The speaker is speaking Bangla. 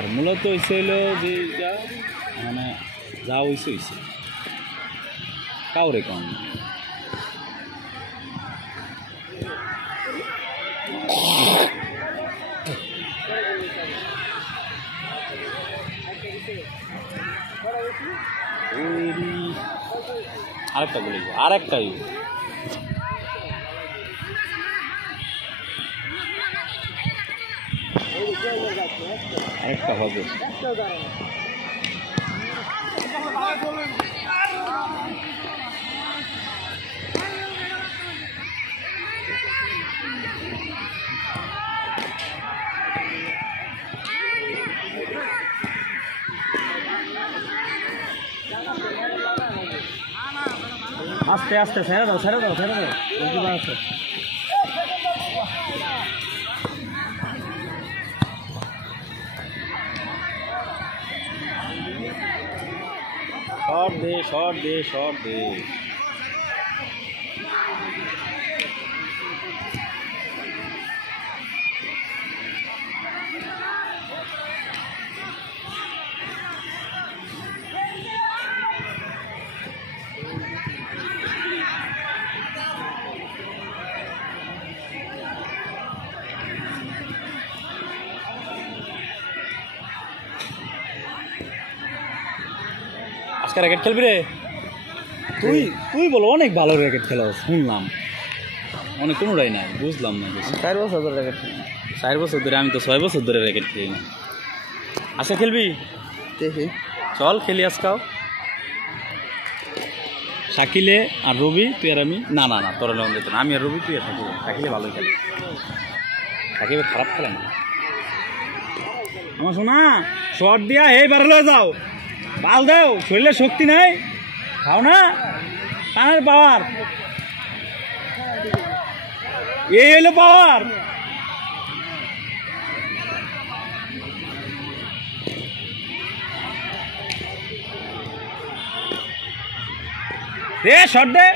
আর মূলত হইছিল যে এটা মানে যা হইছে কাউরে কম আরেকটা বলি আরেকটাই আরেকটা হবে আস্তে আস্তে ছেড়ে দাও আছে শর্ট দে আজকে র্যাকেট খেলবি রে তুই বলো অনেক ভালো র্যাকেট খেলা শুনলাম অনেক কোনোটাই নাই বুঝলাম না 4 বছর ধরে র্যাকেট 4 বছর ধরে আমি তো 6 বছর ধরে র্যাকেট খেলি না আচ্ছা খেলবি দেখি চল খেলি আজকাও শাকিলে আর রবি তুই আর আমি না তোরা লোন দিত না আমি আর রবি তুই আর শাকিলে ভালোই খেলে শাকিলে খারাপ খেলে না আমার শোনা শর্ট দিয়া এই বাড়ালে যাও বাল দাও শরীরে শক্তি নাই খাও না টানের পাওয়ার এই হলো পাওয়ার শর্ট দে